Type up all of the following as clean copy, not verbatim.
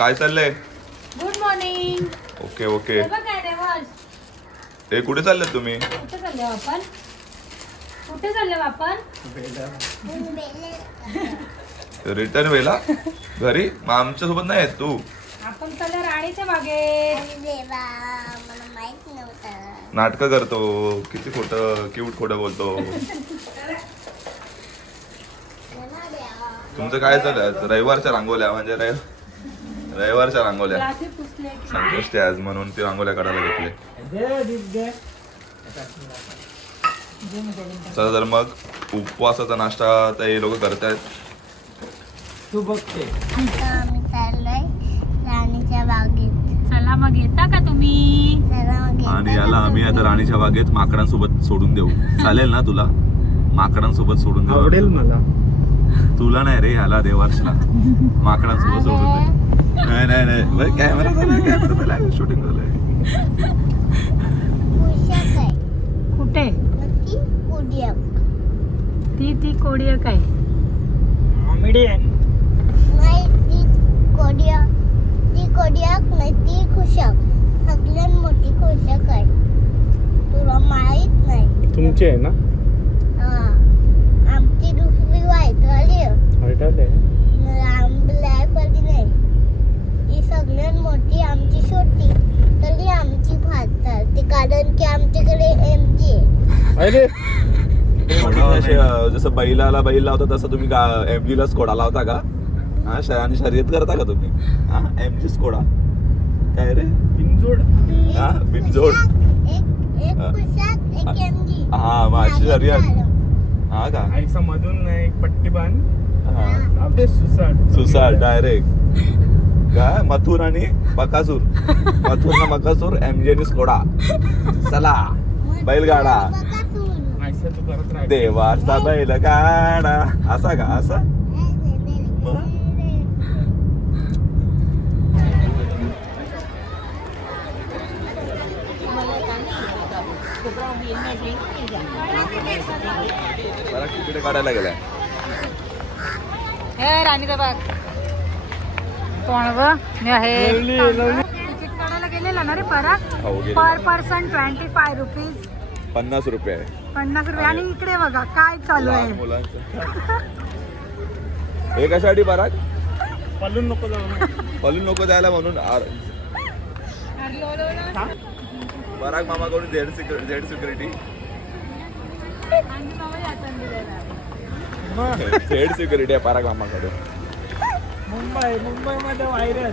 काय चाललंय? Good morning. Okay okay. काय देवाज? हे कुठे चालले तुम्ही? कुठे चालले आपण? कुठे चालले आपण? रिटर्न वेला घरी? मग आमच्या सोबत नाही आहेत तू? आपण चाललो राणीच्या बागेत. देवा मला माहित नव्हतं. नाटकं करतो, किती खोटं क्यूट खोटं बोलतो. तुमचं काय चाललंय? रविवारच्या रांगोल्या म्हणजे रविवारच्या रांगोल्या रात्री पुसले की संकष्टी आज म्हणून ती रांगोल्या काढायला घेतले. चला तर मग उपवासाचा नाश्ता तर हे लोक करतायत. तू बघते. आता आम्ही चाललोय राणीच्या बागेत. चला मग येता का तुम्ही? चला मग आणि याला आम्ही आता राणीच्या बागेत माकडांसोबत सोडून देऊ. चालेल ना तुला? माकडांसोबत सोडून देऊ. आवडेल मला. तुला नाही रे, ह्याला देवार्षला माकडांसोबत सोडून दे. नाही नाही नाही, कॅमेरा चालू, शूटिंग झालंय. पुषक आहे. कुठे? नक्की उद्या. ती कोडिया काय? कॉमेडियन. नाही ती कोडिया. ती कोडियाक नाही, ती खुशक. सगळ्यात मोठी खुशक आहे. तुला माहित नाही. तुमची आहे ना? हा. आमची दुसरी व्हाईट वाली आहे. हटाले. ब्लॅक वाली नाही. ही सगळ्यात मोठी आमची छोटी. तरी आमची फाटतात ते कारण की आमच्याकडे MG आहे. अरे जसं बैलाला बैल लावता तसं तुम्ही MG ला स्कोडा लावता का? हा, आणि शर्यत करता का तुम्ही? हा, MG स्कोडा काय रे? बिनजोड. हा, बिनजोड. एक पुषक एक MG. हा, मग अशी शर्यत. हा का? आईचा मधून एक पट्टी बांध. हा. आपले सुसाट डायरेक्ट काय? मथुर आणि बकासूर. मथुर ना बकासूर, MG आणि स्कोडा. चला बैलगाडा. ऐसा तू करत राह. देवाचा बैलगाडा असा का? असा मला तिकडे काढायला गेलाय. हे राणीचा बाग. कोण ग? मी आहे. तिकीट काढायला गेलेला ना रे पराग? हो, गेलेलो. पर पर्सन 25 रुपीज. 50 रुपये आहे. 50 रुपये. आणि इकडे बघा काय चालू लहान आहे. मुलांचं. हे कशासाठी पराग? पळून नको जाऊ ना. पळून नको जायला म्हणून पराग मामाकडून झेड सिक्युरिटी. झेड सिक्युरिटी आहे पराग मामाकडून. मुंबईमध्ये व्हायरल.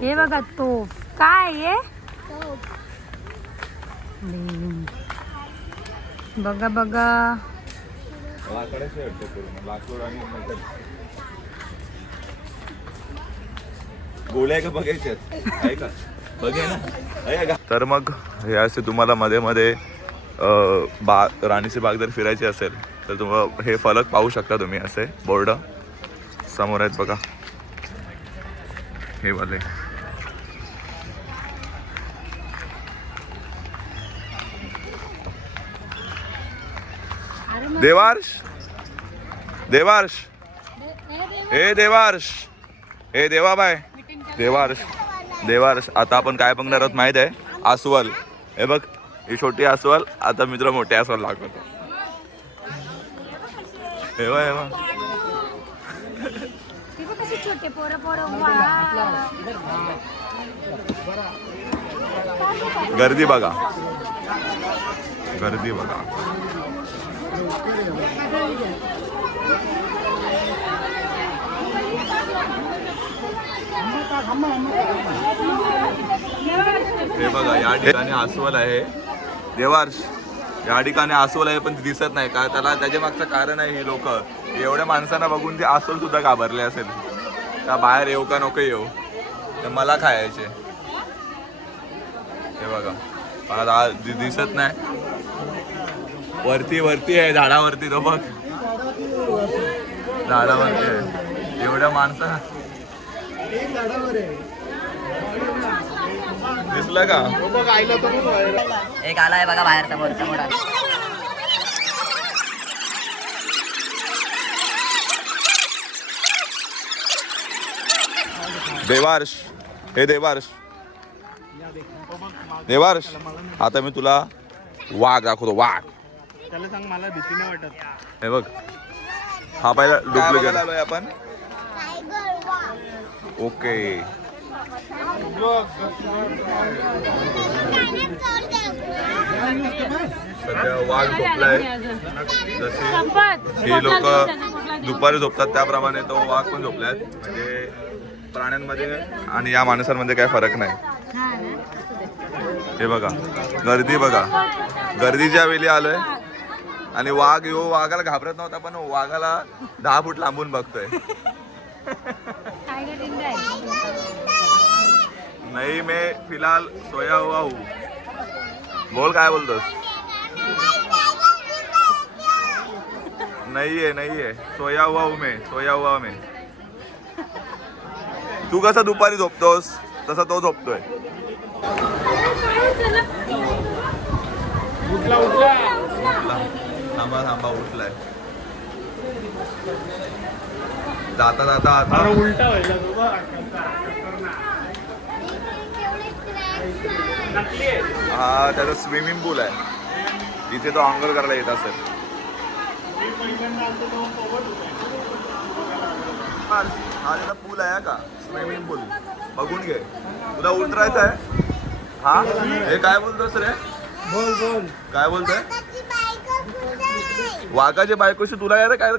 हे बघा तो काय आहे? बघा बघा. लाकडाचे वाटतं पूर्ण. लाकूड आणि नंतर गोळ्या का बघायच्यात? आहे का? बघे ना. आहे का? तर मग हे असे तुम्हाला मध्ये मध्ये राणीची बाग जर फिरायची असेल तर तुम्हाला हे फलक पाहू शकता तुम्ही. असे बोर्ड समोर आहेत बघा, हे वाले. देवार्ष, देवार्ष, हे देवार्ष, हे देवाबाई, देवार्ष, देवार्ष. आता आपण काय बघणार आहोत माहित आहे? अस्वल. हे बघ, ही छोटी अस्वल. आता मित्र मोठे अस्वल लागतो. हे बघ, हे बघ. छोटे पोरं पोरं. गर्दी बघा, गर्दी बघा. हे बघा, या ठिकाणी अस्वल आहे. देवार्ष, या ठिकाणी अस्वल आहे पण ती दिसत नाही का? त्याला त्याच्या मागचं कारण आहे हे लोक एवढ्या माणसांना बघून ते अस्वल सुद्धा घाबरले असेल का बाहेर येऊ का नको येऊ, तर मला खायचे. हे बघा, मला दिसत नाही. वरती वरती आहे, झाडावरती. तो बघ, झाडावरती आहे. एवढ्या माणसा दिसलं का? एक आलाय बघा बाहेर समोर समोर. देवार्ष, हे देवार्ष, देवार्ष, आता मी तुला वाघ दाखवतो. वाघ त्याला सांग मला भीती नाही वाटत. हे बघ, हा पहिला डुप्लिकेट आलोय आपण. टायगर वाघ. ओके, सध्या वाघ झोपलाय. जसे ही लोक दुपारी झोपतात त्याप्रमाणे तो वाघ पण झोपलाय. म्हणजे प्राण्यांमध्ये आणि या माणसांमध्ये काय फरक नाही. हे बघा, गर्दी बघा, गर्दीच्या वेळी आलोय आणि वाघ वाघाला घाबरत नव्हता, पण वाघाला 10 फूट लांबून बघतोय. नाही मैं फिलहाल सोया हुआ हूँ. बोल, काय बोलतोस? नाहीये सोया हुआ हूँ मैं, सोया हुआ मैं. तू कसा दुपारी झोपतोस तसा तो झोपतोय. उठला उठला. थांबा उठलाय. जाता आता अरे उलटा व्हायला तो बघ. नकली आहे. हा त्याचा स्विमिंग पूल आहे. इथे तो आंघोळ करायला येत असेल. मी पहिल्यांदा आलतो तेव्हा पोपट होता. हा त्याचा पूल आहे का, स्विमिंग पूल. बघून घे, तुला उतरायचं आहे. हा, हे काय बोलतोस रे? बोल. काय बोलतोय? वाघाची बायको कुठे आहे? वाघाच्या बायकोशी तुला काय रे, काय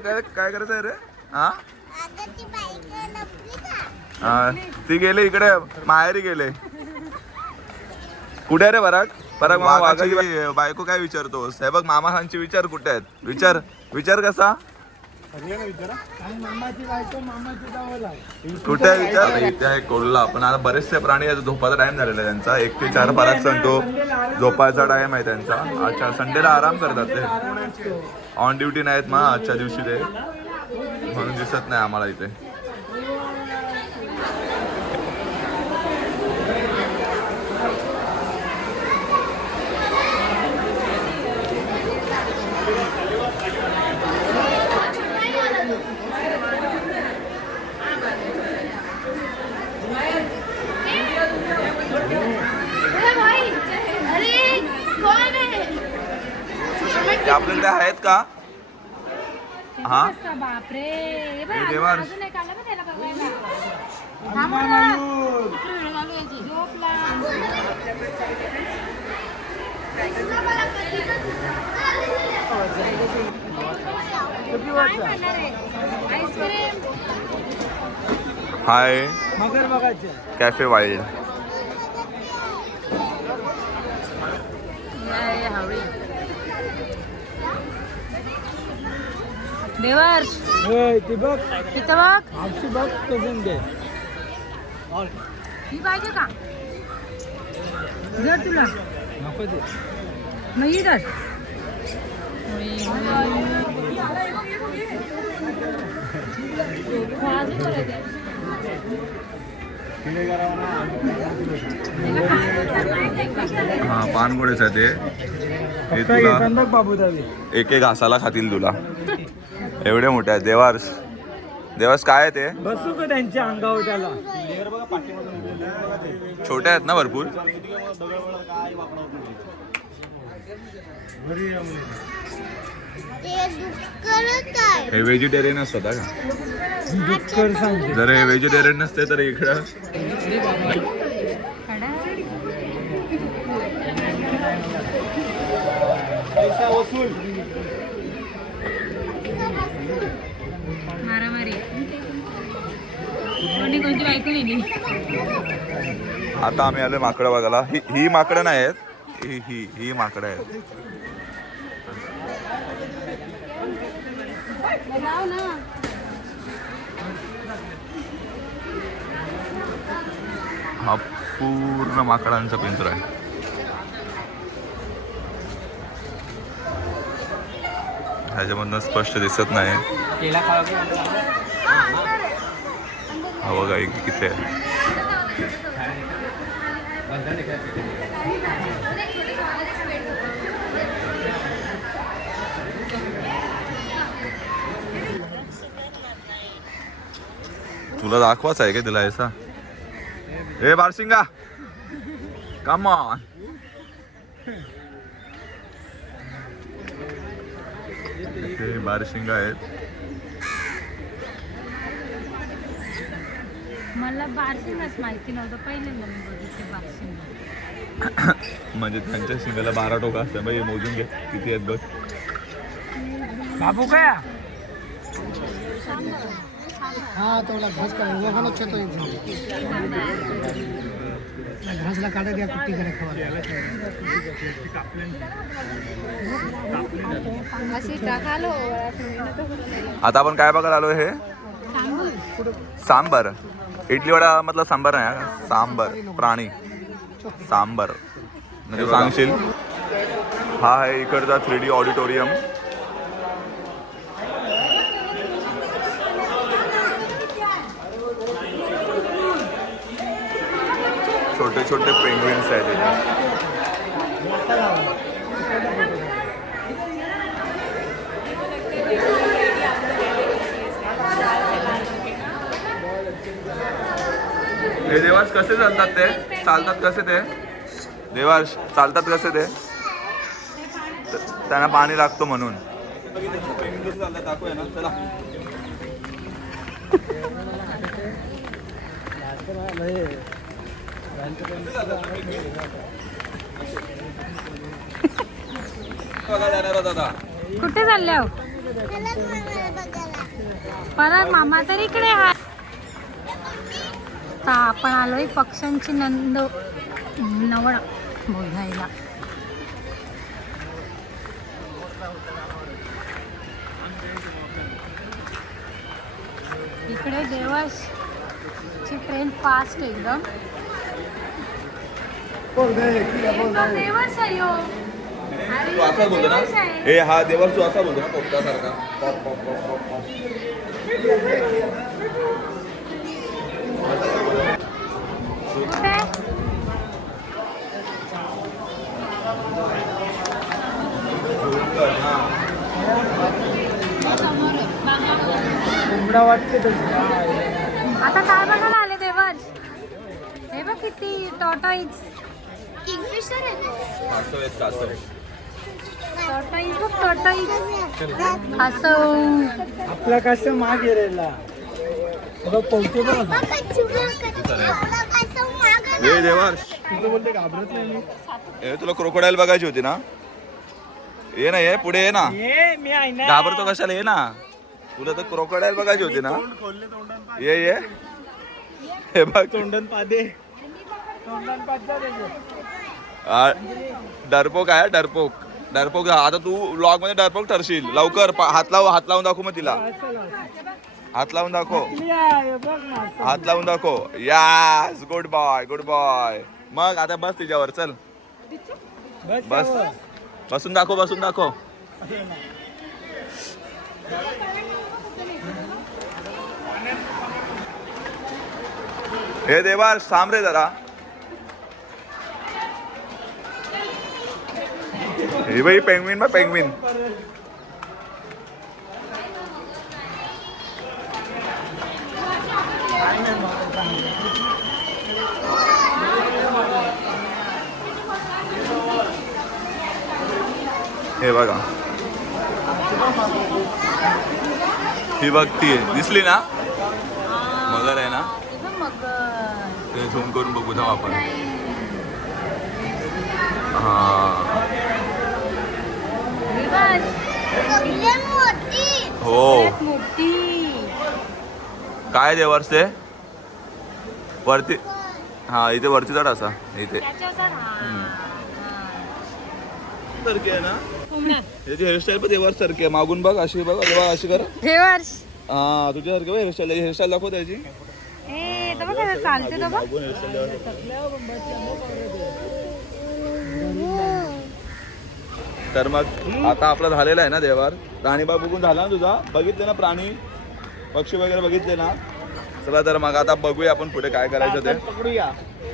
करायचं आहे रे? हा, वाघाची बायको लपली का? हा, ती गेले इकडे, माहेरी गेले. कुठे रे पराग? मग वाघाची बायको काय विचारतोस? हे बघ, मामासांची विचार कुठे आहेत? विचार कसा? कुठे आहे विचार? इथे आहे कोल्हा. पण आता बरेचसे प्राणी आहेत, झोपाचा टाइम झालेला आहे त्यांचा. 1 ते 4 पराग सांगतो झोपायचा टाइम आहे त्यांचा. अच्छा, संडेला आराम करतात ते, ऑन ड्युटी नाहीत मग आजच्या दिवशी ते, म्हणून दिसत नाही आम्हाला इथे. ते आपल्याकडे आहेत का? हा, बापरे, हे बघ, हे देवार. अजून एक आलं बघ त्याला बघायला. थांब ना. किती वेळ झाली याची? झोपला. काय खाणार आहे? आईस्क्रीम. हाय, मगर बघायचे. Cafe wild. देवर्ष, ती बघ. तिथं बघ. आमची बघ करून दे. ही पाहिजे का? धर तुला. नको दे. मग ही धर. हा, पानगोळेच आहे ते. हे तुला बाबू दादी. एक घासाला खातील तुला. एवढे मोठे आहेत. देवास काय आहे ते? बसू का त्यांच्या अंगावर त्याला? छोटे आहेत ना भरपूर. ते डुक्करच आहे. हे व्हेजिटेरियन असतात का? डुक्कर सांगते. जर हे व्हेजिटेरियन नसते तर इकडं पैसा वसूल. मारामारी. कोणती बायको नेली? आता आम्ही आलोय माकडं बघायला. ही माकडं नाही आहेत, ही माकडं आहेत. हा पूर्ण माकडांचा पिंजरा आहे. ह्याच्यामधनं स्पष्ट दिसत नाही. हा बघा किती आहे. तुला दाखवाच आहे का तिला ऐसा? हे बारशिंगा कम ऑन. हे बारशिंगा आहेत. मला बारशिंगाच माहिती नव्हतं, पहिल्यांदा मी बघितले बारशिंगा. म्हणजे त्यांच्या शिंगाला 12 टोका असतात. बाई मोजून घे किती आहेत बघ. बाबू काय हा तेवढा घास काढा घासला काढा द्या कुट्टी करा आता आपण काय बघायला आलो हे सांबर. इडली वडा मतलब सांबर नाही, सांबर प्राणी सांबर म्हणजे सांगशील. हा आहे इकडचा 3D ऑडिटोरियम. छोटे छोटे पेंग्विन्स आहेत इथे. हे देवास कसे चालतात ते? चालतात कसे ते देवास? चालतात कसे ते? त्यांना पाणी लागतं म्हणून. कुठे चालले हो? परत मामा तर इकडे आहे. आता आपण आलोय पक्ष्यांची नवड बघायला. इकडे देवासची ट्रेन फास्ट एकदम. देवास आहे हो. तू असा बोलतो ना हे हा देवास, तू असा बोलतो ना पोपटासारखा. कोंबडा वाटते आता काय बघायला आले देवास? हे बघ किती टॉटाईज. किंगफिशर आहे. टॉटाईज बघ, टॉटाईज. असं आपला कसं माग गेलेला बघ पोहतो बघ. हे देवास तिथं बोलते घाबरत नाही मी. हे तुला क्रोकोडाईल बघायची होती ना? ये ना, ये पुढे ये ना. ये मी आहे ना. घाबरतो कशाला? ये ना. तुला तर क्रोकोडाईल बघायची होती ना. ये ये हे बघ तोंडन पादे तोंडन पादे. डरपोक आहे डरपोक. डरपोक आता तू व्लॉग मध्ये डरपोक ठरशील. लवकर हात लावून दाखव. मग तिला हात लावून दाखव. हात लावून दाखव. यास गुड बॉय गुड बॉय. मग आता बस तिच्यावर. चल बस. बसून दाखव. बसून दाखव. हे देवा थांब रे जरा. हे बाई पेंग्विन बघ पेंग्विन. हे बघा ही बघती दिसली ना? मगर आहे ना? ते झूम करून बघू थांब आपण. हो काय देवर्स ते वरती. हा इथे वरती चढ असा. इथे सारखी आहे ना याची हेअरस्टाईल पण देवार सारखी आहे. मागून बघ अशी बघ. अशी कर. हा तुझ्यासारखी बघ हेअरस्टाईल. हेअरस्टाईल दाखव त्याची. तर मग आता आपला झालेला आहे ना देवार. राणीबाग बघून झाला ना तुझा? बघितले ना प्राणी पक्षी वगैरे बघितले ना? चला तर मग आता बघूया आपण पुढे काय करायचं ते.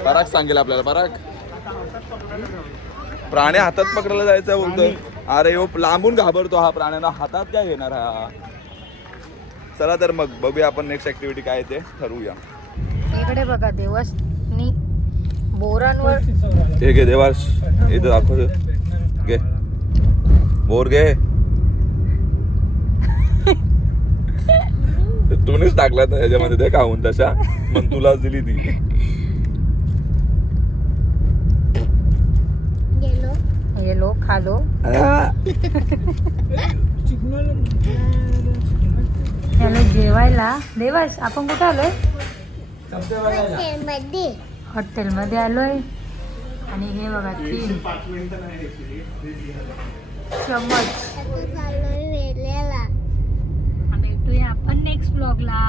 पराग सांगेल आपल्याला. पराग प्राणी हातात पकडायला जायचं बोलतोय. अरे हो लांबून घाबरतो हा. प्राण्यांना हातात काय घेणार हा? चला तर मग बघूया आपण नेक्स्ट ऍक्टिव्हिटी काय ते ठरवूया. इकडे बघा देवस आणि बोरांवर हे घे देवास इथं दाखव घे बोर घे तूनेच टाकला तर ह्याच्यामध्ये ते खाऊन तशा मग तुलाच दिली ती गेलो येलो खालो याला जेवायला देवास आपण कुठे आलोय मध्ये हॉटेलमध्ये आलोय आणि हे बघा 3 चम्मच आता चाललोय वेल्याला भेटूया आपण नेक्स्ट ब्लॉगला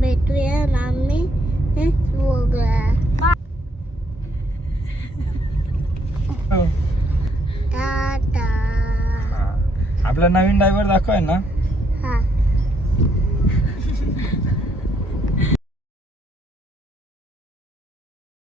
भेटूया ना आम्ही नेक्स्ट व्लॉगला टाटा आपला नवीन ड्रायव्हर दाखवाय ना